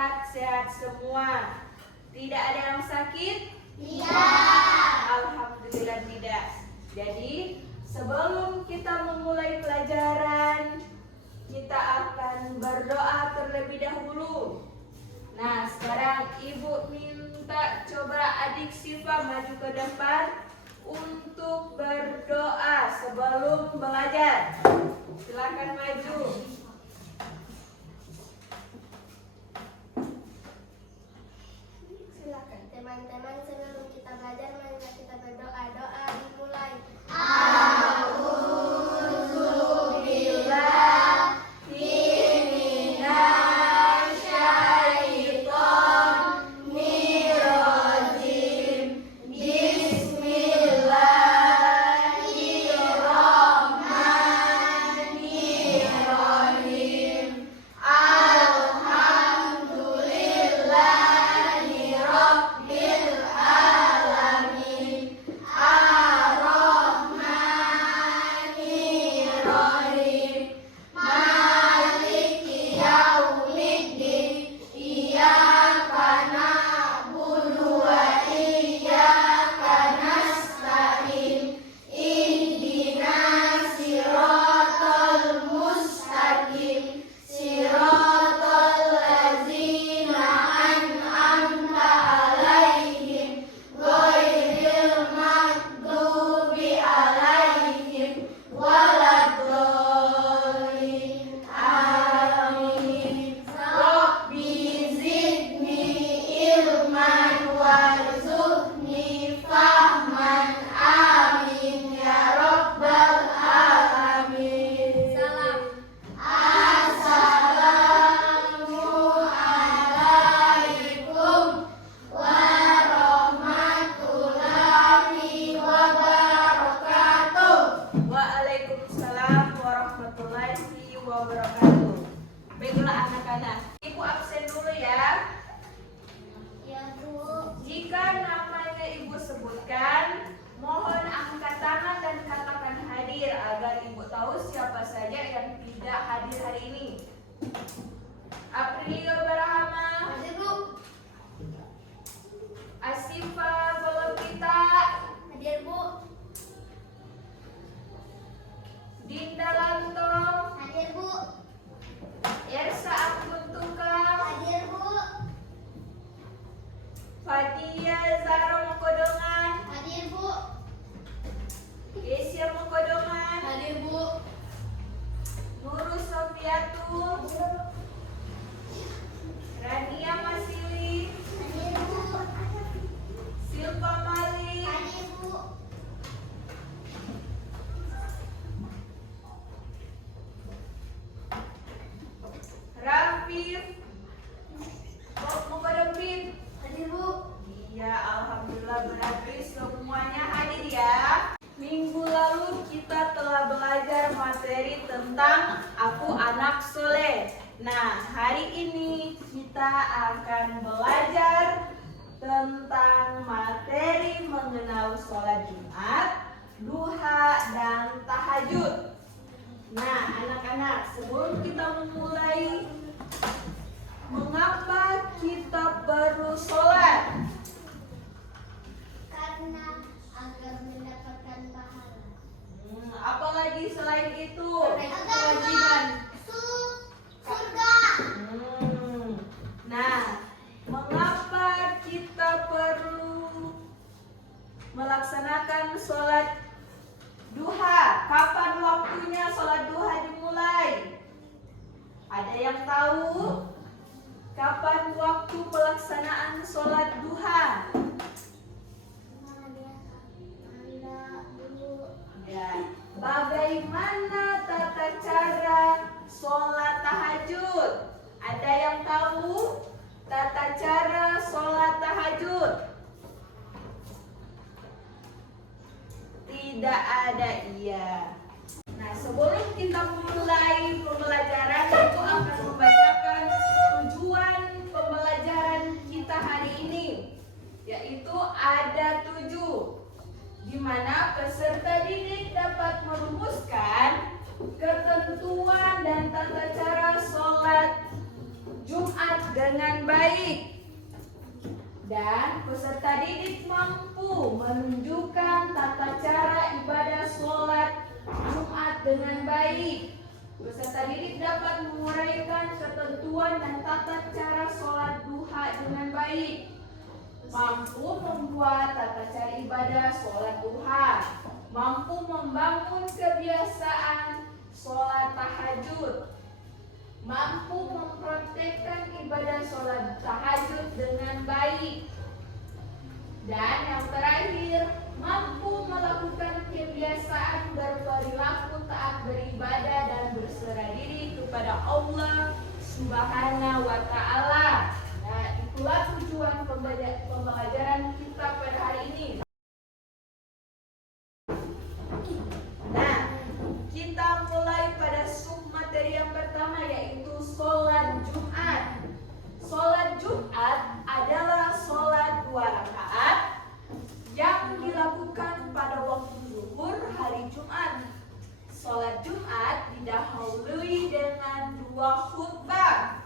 sehat-sehat semua. Tidak ada yang sakit? Tidak. Alhamdulillah tidak. Jadi sebelum kita memulai pelajaran, kita akan berdoa terlebih dahulu. Nah, sekarang Ibu minta coba adik Siva maju ke depan untuk berdoa sebelum belajar. Silakan maju. Silakan teman-teman, sebelum kita belajar marilah kita berdoa. Doa dimulai. Waalaikumsalam warahmatullahi wabarakatuh. Baiklah anak-anak, Ibu absen dulu ya. Ya, Bu. Jika namanya Ibu sebutkan, mohon angkat tangan dan katakan hadir agar Ibu tahu siapa saja yang tidak hadir hari ini. Aprilio Barahama, Hadir, Bu. Asifa Golokita, Hadir, Bu. Dinda Lantong, Hadir, Bu. Ersa Akun Tukang, Hadir, Bu. Fatia Zara Mengkodongan, Hadir, Bu. Kesia Mengkodongan, Hadir, Bu. Nurus Sofiatul, Rania Masili, Hadir, Bu. Silva Malik, Hadir, Bu. Rafif Mengkodongbin. Hadir, Bu. Iya, alhamdulillah berarti semuanya hadir ya. Minggu lalu kita telah belajar materi tentang Aku Anak Soleh. Nah, hari ini kita akan belajar tentang materi mengenal sholat Jumat, duha, dan tahajud. Nah, anak-anak, sebelum kita memulai, mengapa kita perlu sholat? Karena agar mendapatkan pahala. Apalagi selain itu? Kewajiban. Surga. Nah, mengapa kita perlu melaksanakan sholat duha? Kapan waktunya sholat duha dimulai? Ada yang tahu? Kapan waktu pelaksanaan sholat duha? Ya. Bagaimana tata cara sholat tahajud? Ada yang tahu tata cara sholat tahajud? Tidak ada, iya. Nah, sebelum kita mulai pembelajaran, aku akan membacakan tujuan pembelajaran kita hari ini, yaitu ada 7, di mana peserta didik dapat merumuskan ketentuan dan tata cara sholat Jumat dengan baik. Dan peserta didik mampu menunjukkan tata cara ibadah sholat Jumat dengan baik. Peserta didik dapat menguraikan ketentuan dan tata cara sholat duha dengan baik. Mampu membuat tata cara ibadah sholat duha. Mampu membangun kebiasaan sholat tahajud. Mampu mempraktekkan ibadah sholat tahajud dengan baik. Dan yang terakhir, mampu melakukan kebiasaan berperilaku taat beribadah dan berserah diri kepada Allah Subhanahu wa Ta'ala. Nah, itulah tujuan pembelajaran kita pada hari ini. Nah, kita mulai pada materi yang pertama, yaitu sholat Jumat. Sholat Jumat adalah sholat 2 rakaat yang dilakukan pada waktu zuhur hari Jumat. Sholat Jumat didahului dengan 2 khutbah.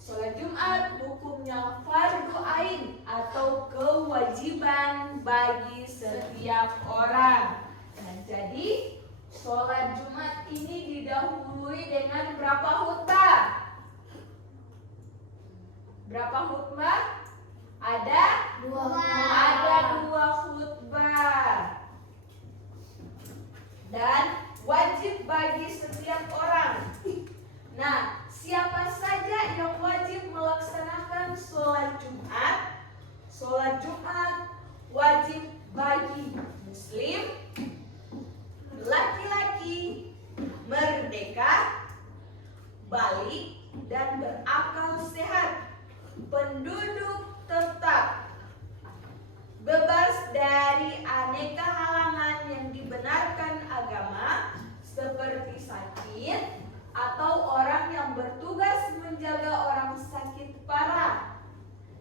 Sholat Jumat hukumnya fardu ain atau kewajiban bagi setiap orang. Dan jadi sholat Jumat ini didahului dengan berapa khutbah? Berapa khutbah? Ada 2 khutbah. Dan wajib bagi setiap orang. Nah, siapa saja yang wajib melaksanakan sholat Jumat? Sholat Jumat wajib bagi muslim, laki-laki, merdeka, balik, dan berakal sehat, penduduk tetap, bebas dari aneka halangan yang dibenarkan agama seperti sakit atau orang yang bertugas menjaga orang sakit parah.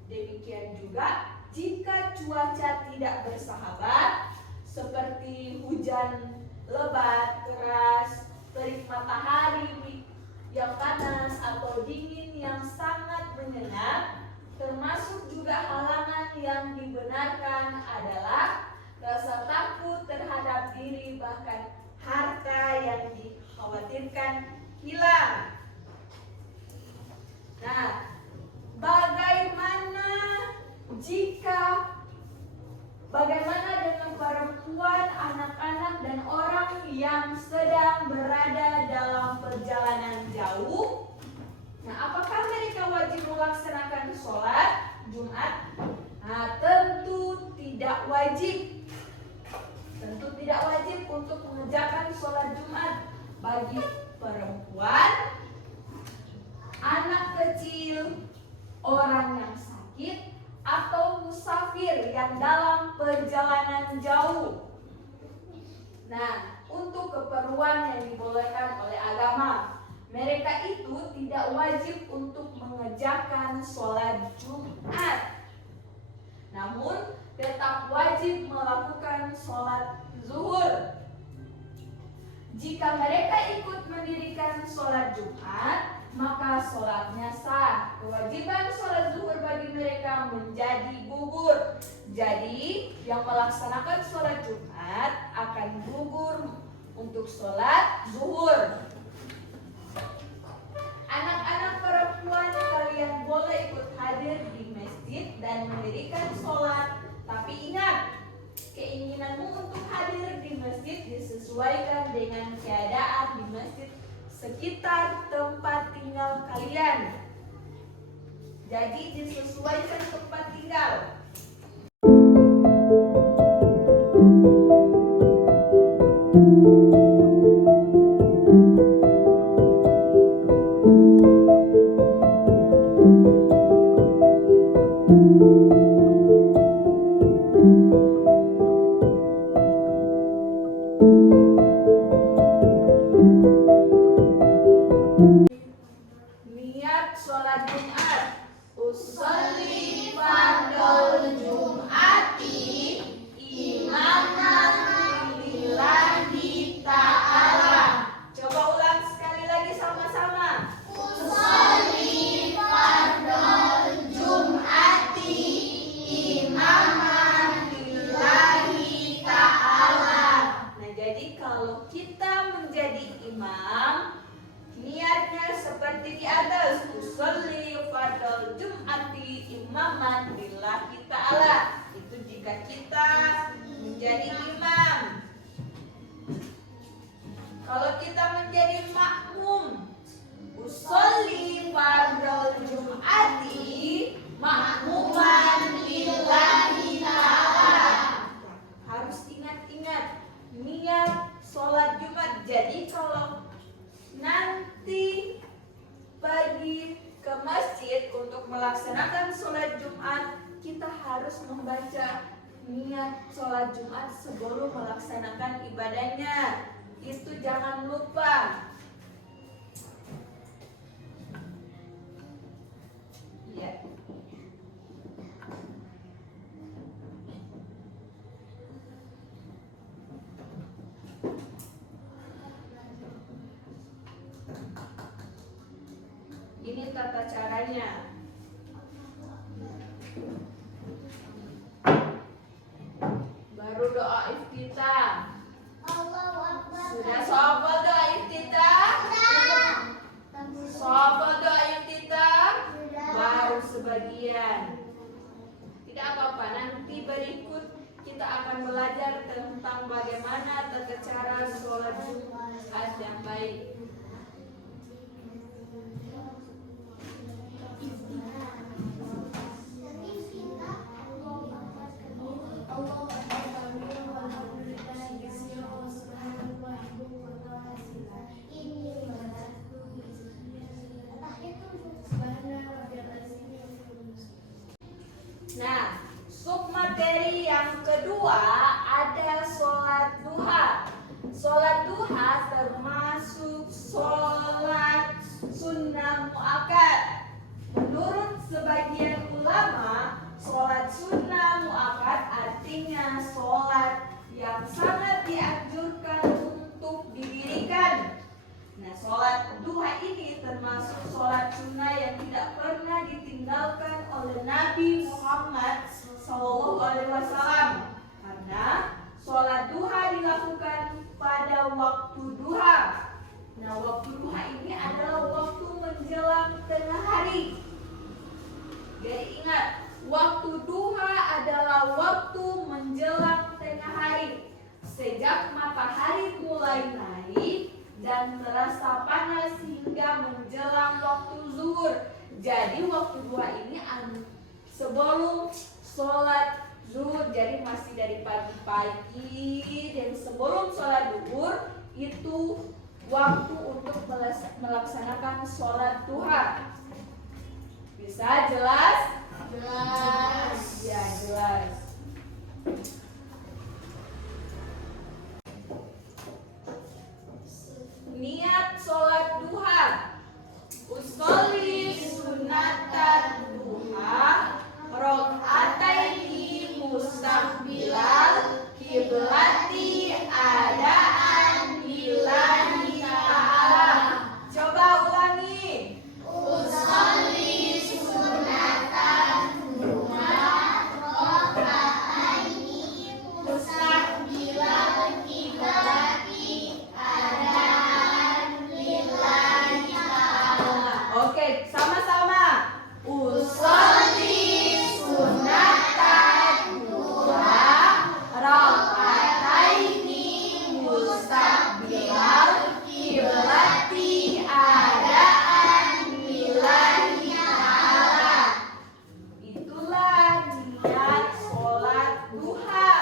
Demikian juga jika cuaca tidak bersahabat seperti hujan lebat, keras, terik matahari yang panas atau dingin yang sangat menyengat. Termasuk juga halangan yang dibenarkan adalah rasa takut terhadap diri, bahkan harta yang dikhawatirkan hilang. Nah, bagaimana dengan perempuan, anak-anak, dan orang yang sedang berada dalam perjalanan jauh? Nah, apakah mereka wajib melaksanakan sholat Jumat? Nah, tentu tidak wajib. Tentu tidak wajib untuk mengerjakan sholat Jumat bagi perempuan, anak kecil, orang yang sakit, atau musafir yang dalam perjalanan jauh. Nah, untuk keperluan yang dibolehkan oleh agama, mereka itu tidak wajib untuk mengerjakan sholat Jumat. Namun, tetap wajib melakukan sholat zuhur. Jika mereka ikut mendirikan sholat Jumat, maka sholatnya sah. Kewajiban sholat zuhur bagi mereka menjadi gugur. Jadi, yang melaksanakan sholat Jumat akan gugur untuk sholat zuhur. Anak-anak perempuan, kalian boleh ikut hadir di masjid dan mendirikan sholat. Tapi ingat, keinginanmu untuk hadir di masjid disesuaikan dengan keadaan di masjid sekitar tempat tinggal kalian. Jadi disesuaikan tempat tinggal. Niat sholat Jumat. Usolli fardhol kita menjadi imam, niatnya seperti di atas, usolli fardal jum'ati imaman lillahi ta'ala. Itu jika kita menjadi imam. Kalau kita menjadi makmum, usolli fardal jum'ati makmuman lillahi ta'ala. Harus ingat-ingat niat sholat Jumat. Jadi kalau nanti pergi ke masjid untuk melaksanakan sholat Jumat, kita harus membaca niat sholat Jumat sebelum melaksanakan ibadahnya. Itu jangan lupa. Ya. Ini tata caranya. Baru doa iftitah. Allahu Akbar. Sudah sahafal doa iftitah? Sahafal doa iftitah? Baru sebagian. Tidak apa-apa, nanti berikut kita akan belajar tentang bagaimana tata cara sholat Jumat yang baik. Nah, submateri yang kedua ada sholat duha. Sholat duha termasuk sholat sunnah muakkad. Menurut sebagian ulama, sholat sunnah muakkad artinya sholat yang sangat dianjurkan untuk didirikan. Nah, sholat duha ini termasuk sholat sunnah yang tidak pernah ditinggalkan oleh Nabi Muhammad SAW. Karena sholat duha dilakukan pada waktu duha. Nah, waktu duha ini adalah waktu menjelang tengah hari. Jadi ingat, waktu duha adalah waktu menjelang tengah hari. Sejak matahari mulai naik dan terasa panas hingga menjelang waktu zuhur. Jadi waktu duha ini sebelum sholat zuhur, jadi masih dari pagi-pagi dan sebelum sholat zuhur itu waktu untuk melaksanakan sholat duha. Bisa jelas? Jelas. Ya, jelas. Niat sholat duha. Usolli sunatan duha rok'ataini mustaqbilal kiblati adaan lillahi ta'ala. Coba ulangi. Usolli sunatan duha rok'ataini mustaqbilal kiblati adaan lillahi ta'ala. Oke, sama-sama. Usolli sunatan duha rok'ataini mustaqbilal kiblati adaan lillahi ta'ala. Itulah niat sholat duha.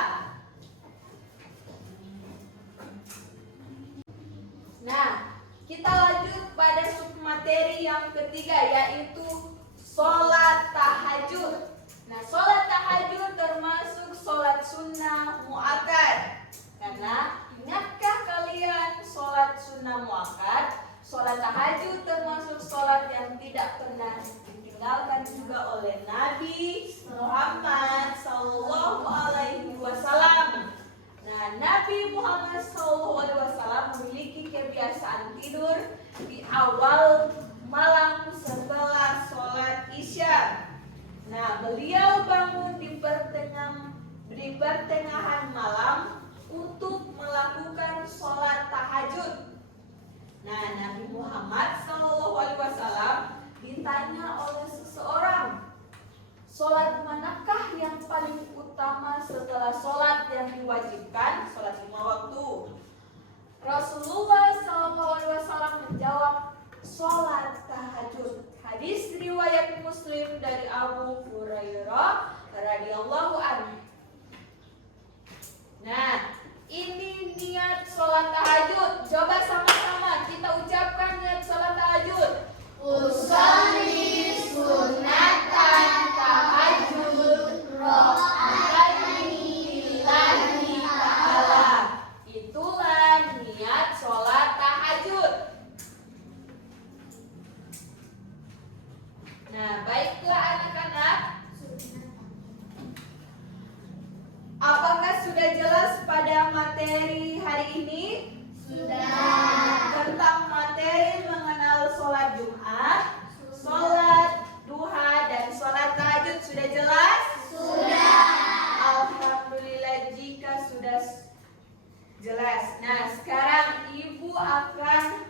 Nah, kita lanjut pada submateri yang ketiga, yaitu sholat tahajud. Nah, sholat tahajud termasuk sholat sunnah muakkad. Karena ingatkah kalian sholat sunnah muakkad? Sholat tahajud termasuk sholat yang tidak pernah ditinggalkan juga oleh Nabi Muhammad SAW. Nah, Nabi Muhammad SAW memiliki kebiasaan tidur di awal malam setelah sholat Isya. Nah, beliau bangun di pertengahan malam untuk melakukan sholat tahajud. Nah, Nabi Muhammad SAW ditanya oleh seseorang, sholat manakah yang paling utama setelah sholat yang diwajibkan, sholat 5 waktu? Rasulullah SAW menjawab, sholat tahajud. Hadis riwayat Muslim dari Abu Hurairah radhiyallahu anhu. Nah, ini niat sholat tahajud. Coba sama-sama kita ucapkan niat sholat tahajud. Usolli sunatan tahajud ro'atani lillahi ta'ala. Itulah niat sholat tahajud. Nah, baiklah anak-anak. Apakah sudah jelas pada materi hari ini? Sudah. Tentang materi mengenal sholat Jumat, sholat duha, dan sholat tahajud sudah jelas? Sudah. Alhamdulillah jika sudah jelas. Nah, sekarang Ibu akan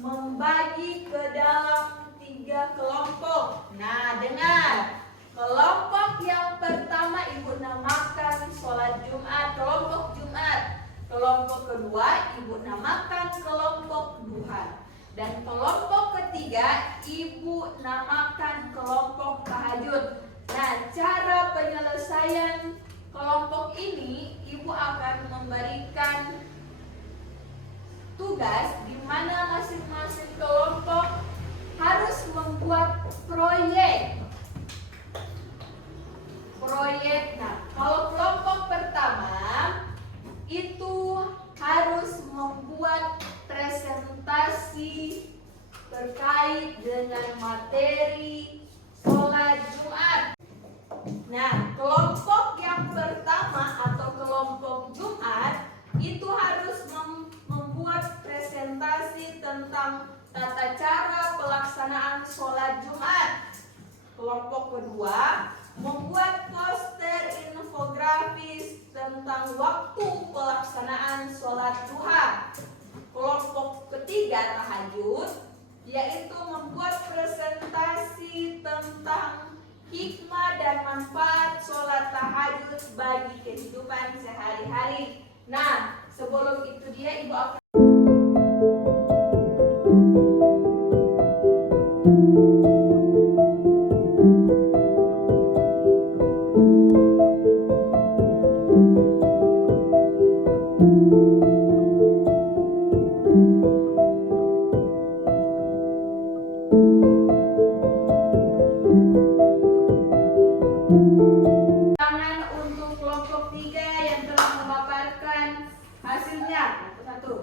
membagi ke dalam 3 kelompok. Nah, dengar. Kelompok yang pertama Ibu namakan sholat Jumat, kelompok Jumat. Kelompok kedua Ibu namakan kelompok duha. Dan kelompok ketiga Ibu namakan kelompok tahajud. Nah, cara penyelesaian kelompok ini Ibu akan memberikan tugas di mana masing-masing kelompok harus membuat proyek. Nah, kalau kelompok pertama itu harus membuat presentasi terkait dengan materi sholat Jumat. Nah, kelompok yang pertama atau kelompok Jumat itu harus membuat presentasi tentang tata cara pelaksanaan sholat Jumat. Kelompok kedua membuat poster infografis tentang waktu pelaksanaan sholat duha. Kelompok ketiga tahajud yaitu membuat presentasi tentang hikmah dan manfaat sholat tahajud bagi kehidupan sehari-hari. Nah, sebelum itu dia Ibu akan untuk kelompok 3 yang telah memaparkan hasilnya. Satu.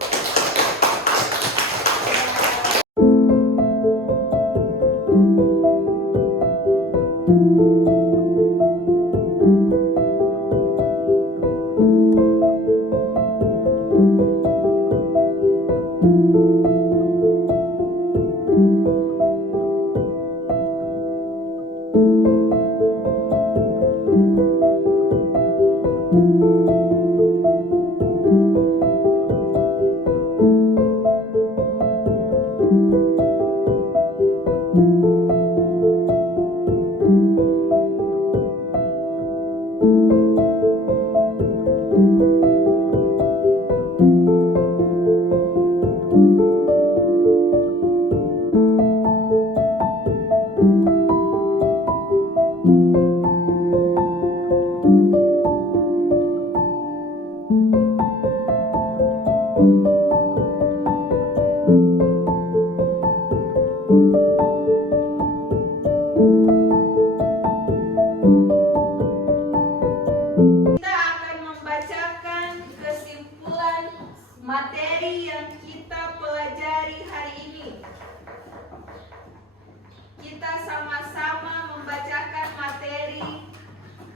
Kita akan membacakan kesimpulan materi yang kita pelajari hari ini. Kita sama-sama membacakan materi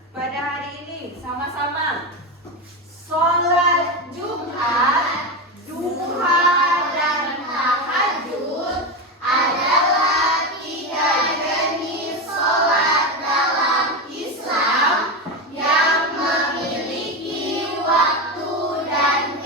pada hari ini. Sama-sama. Sholat Jumat, duha, dan tahajud adalah 3 jenis sholat dalam Islam yang memiliki waktu dan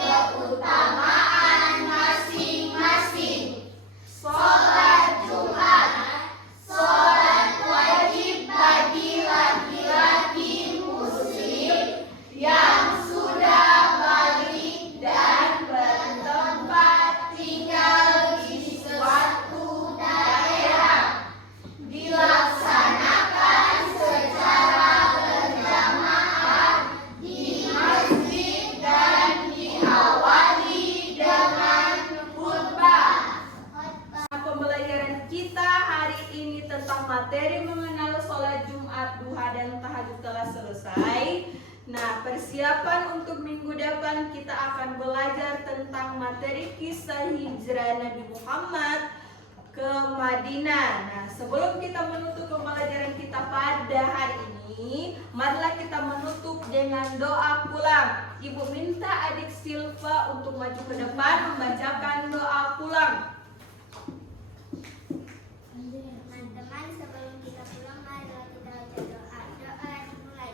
materi mengenal sholat Jumat, duha, dan tahajud telah selesai. Nah, persiapan untuk minggu depan kita akan belajar tentang materi kisah hijrah Nabi Muhammad ke Madinah. Nah, sebelum kita menutup pembelajaran kita pada hari ini, marilah kita menutup dengan doa pulang. Ibu minta adik Silva untuk maju ke depan membacakan doa pulang. Teman-teman, sebelum kita pulang, marilah kita baca doa. Doa dimulai.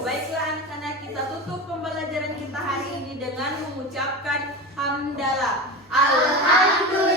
Baiklah anak-anak, kita tutup pembelajaran kita hari ini dengan mengucapkan hamdalah. Alhamdulillah.